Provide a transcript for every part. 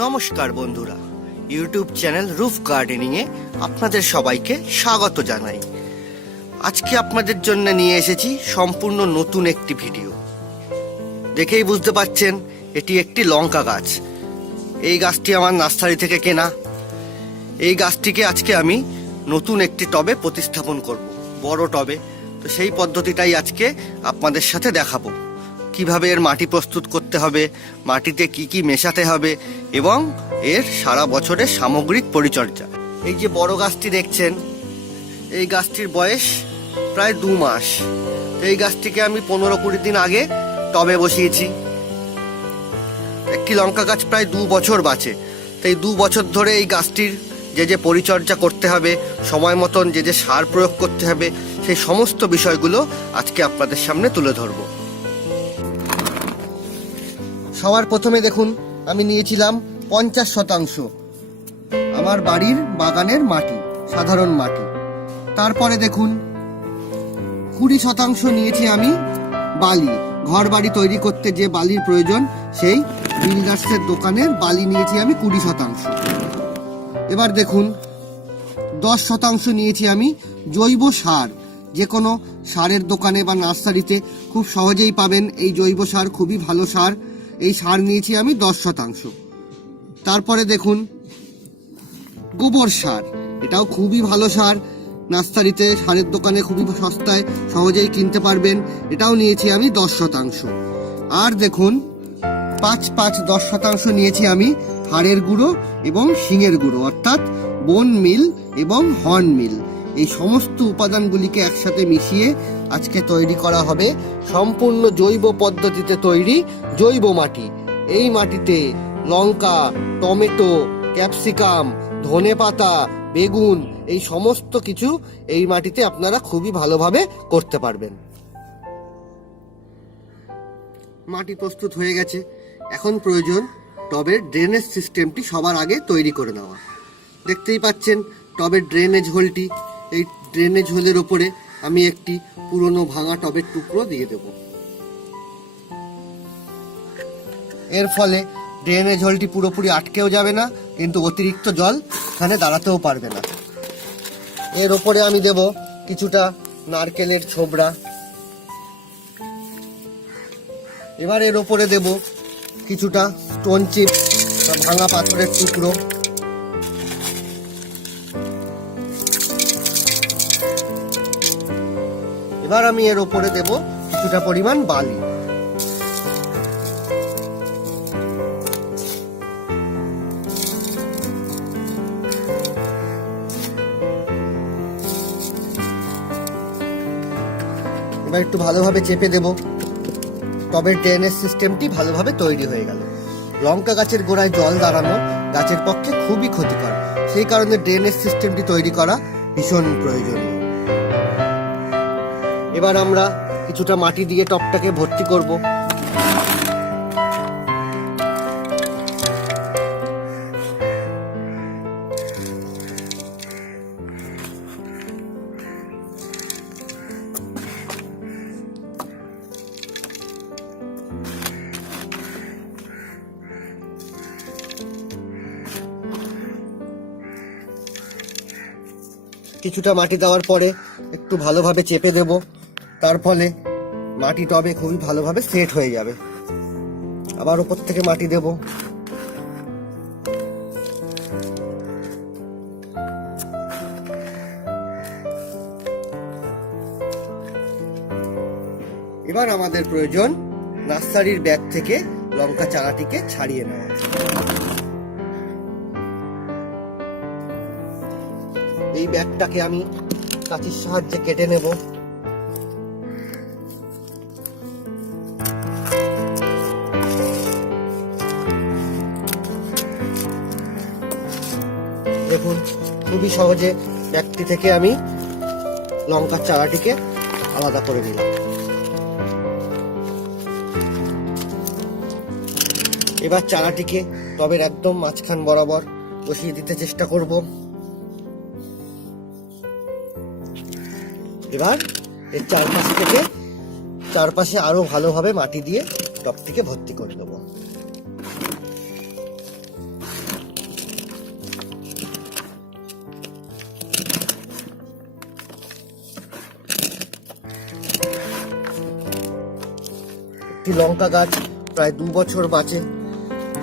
নমস্কার বন্ধুরা, YouTube channel roof গার্ডেনিংয়ে আপনাদের সবাইকে স্বাগত জানাই। আজকে আপনাদের জন্য নিয়ে এসেছি সম্পূর্ণ নতুন একটি ভিডিও। দেখেই বুঝতে পাচ্ছেন, এটি একটি লঙ্কা গাছ। এই গাছটি আমার নার্সারি থেকে কেনা। এই গাছটিকে আজকে আমি নতুন একটি টবে প্রতিস্থাপন করব, বড় টবে। তো সেই পদ্ধতিটাই আজকে আপনাদের সাথে দেখাবো। কীভাবে এর মাটি প্রস্তুত করতে হবে, মাটিতে কি কি মেশাতে হবে এবং এর সারা বছরের সামগ্রিক পরিচর্যা। এই যে বড় গাছটি দেখছেন, এই গাছটির বয়স প্রায় দু মাস। এই গাছটিকে আমি পনেরো কুড়ি দিন আগে টবে বসিয়েছি। একটি লঙ্কা গাছ প্রায় দু বছর বাঁচে। তো এই দু বছর ধরে এই গাছটির যে যে পরিচর্যা করতে হবে, সময় মতন যে যে সার প্রয়োগ করতে হবে, সেই সমস্ত বিষয়গুলো আজকে আপনাদের সামনে তুলে ধরব। সবার প্রথমে দেখুন, আমি নিয়েছিলাম পঞ্চাশ শতাংশ। আমার বাড়ির বাগানের মাটি, সাধারণ মাটি। তারপরে দেখুন, কুড়ি শতাংশ নিয়েছি আমি বালি। ঘর বাড়ি তৈরি করতে যে বালির প্রয়োজন, সেই বিল্ডার্সের দোকানের বালি নিয়েছি আমি কুড়ি শতাংশ। এবার দেখুন, দশ শতাংশ নিয়েছি আমি জৈব সার। যে কোনো সারের দোকানে বা নার্সারিতে খুব সহজেই পাবেন এই জৈব সার, খুবই ভালো সার। এই সার নিয়েছি আমি দশ শতাংশ। তারপরে দেখুন, গোবর সার। এটাও খুবই ভালো সার। নার্সারিতে সারের দোকানে খুবই সস্তায় সহজেই কিনতে পারবেন। এটাও নিয়েছি আমি দশ শতাংশ। আর দেখুন, পাঁচ পাঁচ দশ শতাংশ নিয়েছি আমি হাড়ের গুঁড়ো এবং শিঙের গুঁড়ো, অর্থাৎ বোন মিল এবং হর্ন মিল এই সমস্ত উপাদানগুলিকে একসাথে মিশিয়ে আজকে তৈরি করা হবে সম্পূর্ণ জৈব পদ্ধতিতে তৈরি জৈব মাটি। এই মাটিতে লঙ্কা, টমেটো, ক্যাপসিকাম, ধনে পাতা, বেগুন, এই সমস্ত কিছু এই মাটিতে আপনারা খুবই ভালোভাবে করতে পারবেন। মাটি প্রস্তুত হয়ে গেছে। এখন প্রয়োজন টবের ড্রেনেজ সিস্টেমটি সবার আগে তৈরি করে নেওয়া। দেখতেই পাচ্ছেন টবের ড্রেনেজ হোলটি। এই ড্রেনেজ হোলের ওপরে আমি একটি পুরনো ভাঙা টবের টুকরো দিয়ে দেব। এর ফলে ড্রেনেজ হোলটি পুরোপুরি আটকেও যাবে না, কিন্তু অতিরিক্ত জল এখানে দাঁড়াতেও পারবে না। এর ওপরে আমি দেব কিছুটা নারকেলের ছোবড়া। এবার এর ওপরে দেব কিছুটা স্টোন চিপ ভাঙা পাথরের টুকরো। এবার আমি এর ওপরে দেব কিছুটা পরিমাণ বালি। এবার একটু ভালোভাবে চেপে দেব। তবে ড্রেনেজ সিস্টেমটি ভালোভাবে তৈরি হয়ে গেল। লঙ্কা গাছের গোড়ায় জল দাঁড়ানো গাছের পক্ষে খুবই ক্ষতিকর। সেই কারণে ড্রেনেজ সিস্টেমটি তৈরি করা ভীষণ প্রয়োজনীয়। এবার আমরা কিছুটা মাটি দিয়ে টবটাকে ভর্তি করব। কিছুটা মাটি দেওয়ার পরে একটু ভালোভাবে চেপে দেব। তার ফলে মাটি টবে খুবই ভালোভাবে সেট হয়ে যাবে। আবার উপর থেকে মাটি দেব। এবার আমাদের প্রয়োজন নার্সারির ব্যাগ থেকে লঙ্কা চারাটিকে ছাড়িয়ে নেওয়া। এই ব্যাগটাকে আমি কাঁচির সাহায্যে কেটে নেব। দেখুন, খুবই সহজে ব্যাগটি থেকে আমি লঙ্কার চারাটিকে আলাদা করে নিলাম। এবার চারাটিকে টবের একদম মাঝখান বরাবর বসিয়ে দিতে চেষ্টা করব। এবার এর চারপাশ থেকে চারপাশে আরও ভালোভাবে মাটি দিয়ে টবটিকে ভর্তি করে দেবো লঙ্কা গাছ প্রায় দু বছর বাঁচে।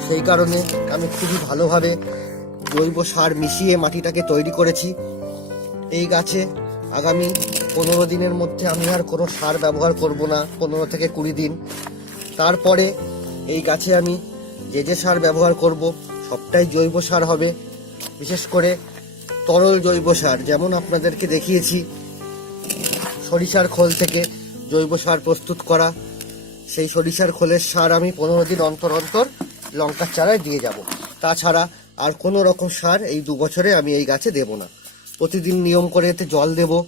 সেই কারণে আমি খুবই ভালোভাবে জৈব সার মিশিয়ে মাটিটাকে তৈরি করেছি। এই গাছে আগামী পনেরো দিনের মধ্যে আমি আর কোনো সার ব্যবহার করব না, পনেরো থেকে কুড়ি দিন। তারপরে এই গাছে আমি যে যে সার ব্যবহার করব, সবটাই জৈব সার হবে। বিশেষ করে তরল জৈব সার, যেমন আপনাদেরকে দেখিয়েছি, সরিষার খোল থেকে জৈব সার প্রস্তুত করা। সেই সরিষার খোলের সার আমি পনেরো দিন অন্তর অন্তর লঙ্কার চারায় দিয়ে যাব। তাছাড়া আর কোনো রকম সার এই দু বছরে আমি এই গাছে দেব না। প্রতিদিন নিয়ম করে এতে জল দেব।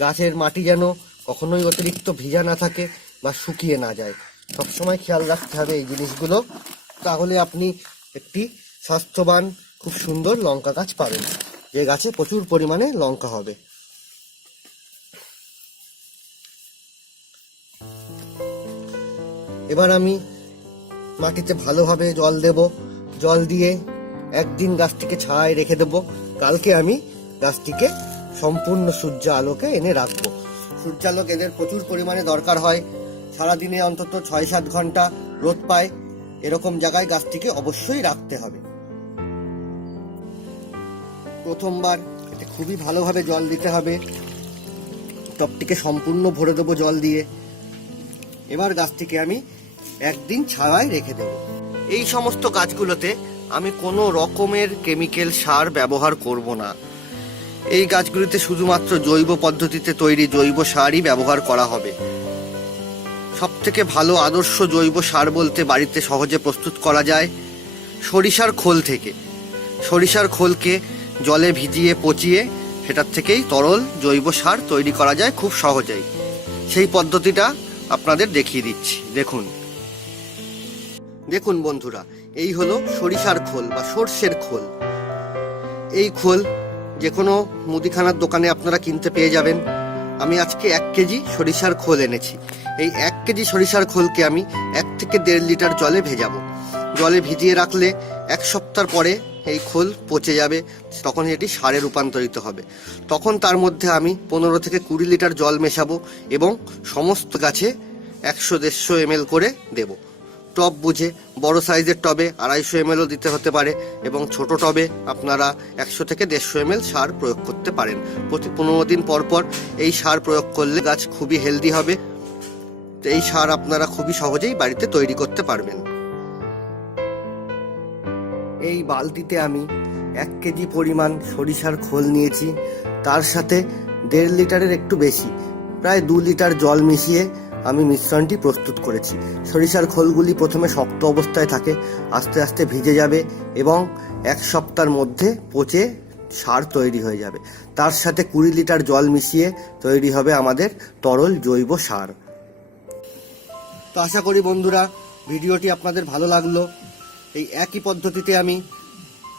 গাছের মাটি যেন কখনোই অতিরিক্ত ভিজা না থাকে বা শুকিয়ে না যায়। সবসময় খেয়াল রাখতে হবে এই জিনিসগুলো। তাহলে আপনি একটি স্বাস্থ্যবান, খুব সুন্দর লঙ্কা গাছ পাবেন। যে গাছে প্রচুর পরিমাণে লঙ্কা হবে। এবার আমি মাটিতে ভালোভাবে জল দেব। জল দিয়ে একদিন গাছটিকে ছায়ায় রেখে দেব। কালকে আমি গাছটিকে সম্পূর্ণ সূর্য আলোকে এনে রাখব। সূর্য সূর্যালোক এদের প্রচুর পরিমাণে দরকার হয়। সারাদিনে অন্তত ছয় সাত ঘণ্টা রোদ পায়। এরকম জায়গায় গাছটিকে অবশ্যই রাখতে হবে। প্রথমবার এতে খুবই ভালোভাবে জল দিতে হবে। টপটিকে সম্পূর্ণ ভরে দেবো জল দিয়ে। এবার গাছটিকে আমি একদিন ছায়ায় রেখে দেব। এই সমস্ত গাছগুলোতে আমি কোনো রকমের কেমিক্যাল সার ব্যবহার করব না। এই গাছগুলিতে শুধুমাত্র জৈব পদ্ধতিতে তৈরি জৈব সারই ব্যবহার করা হবে। সব থেকে ভালো আদর্শ জৈব সার বলতে বাড়িতে সহজে প্রস্তুত করা যায় সরিষার খোল থেকে। সরিষার খোলকে জলে ভিজিয়ে পচিয়ে সেটার থেকেই তরল জৈব সার তৈরি করা যায় খুব সহজেই। সেই পদ্ধতিটা আপনাদের দেখিয়ে দিচ্ছি। দেখুন। দেখুন বন্ধুরা, এই হলো সরিষার খোল বা সর্ষের খোল। এই খোল যে কোনো মুদিখানার দোকানে আপনারা কিনতে পেয়ে যাবেন। আমি আজকে এক কেজি সরিষার খোল এনেছি। এই এক কেজি সরিষার খোলকে আমি এক থেকে দেড় লিটার জলে ভেজাবো। জলে ভিজিয়ে রাখলে এক সপ্তাহ পরে এই খোল পচে যাবে, তখন এটি সারে রূপান্তরিত হবে। তখন তার মধ্যে আমি পনেরো থেকে কুড়ি লিটার জল মেশাবো এবং সমস্ত গাছে একশো দেড়শো এমএল করে দেবো। টব বুঝে, বড় সাইজের টবে আড়াইশো এমএলও দিতে হতে পারে এবং ছোট টবে আপনারা একশো থেকে দেড়শো এমএল সার প্রয়োগ করতে পারেন। প্রতি পনেরো দিন পর পর এই সার প্রয়োগ করলে গাছ খুবই হেলদি হবে। তো এই সার আপনারা খুবই সহজেই বাড়িতে তৈরি করতে পারবেন। এই বালতিতে আমি এক কেজি পরিমাণ সরিষার খোল নিয়েছি। তার সাথে দেড় লিটারের একটু বেশি, প্রায় দু লিটার জল মিশিয়ে আমি মিশ্রণটি প্রস্তুত করেছি। সরিষার খোলগুলি প্রথমে শক্ত অবস্থায় থাকে, আস্তে আস্তে ভিজে যাবে এবং এক সপ্তাহের মধ্যে পচে সার তৈরি হয়ে যাবে। তার সাথে কুড়ি লিটার জল মিশিয়ে তৈরি হবে আমাদের তরল জৈব সার। তো আশা করি বন্ধুরা, ভিডিওটি আপনাদের ভালো লাগল। এই একই পদ্ধতিতে আমি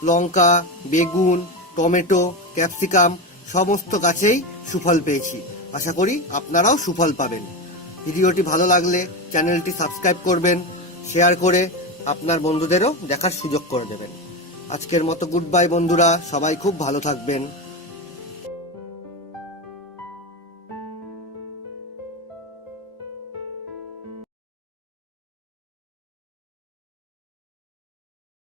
লঙ্কা, বেগুন, টমেটো, ক্যাপসিকাম সমস্ত গাছেই সুফল পেয়েছি। আশা করি আপনারাও সুফল পাবেন। ভিডিওটি ভালো লাগলে চ্যানেলটি সাবস্ক্রাইব করবেন, শেয়ার করে আপনার বন্ধুদেরও দেখার সুযোগ করে দেবেন। আজকের মতো গুড বাই বন্ধুরা, সবাই খুব ভালো থাকবেন।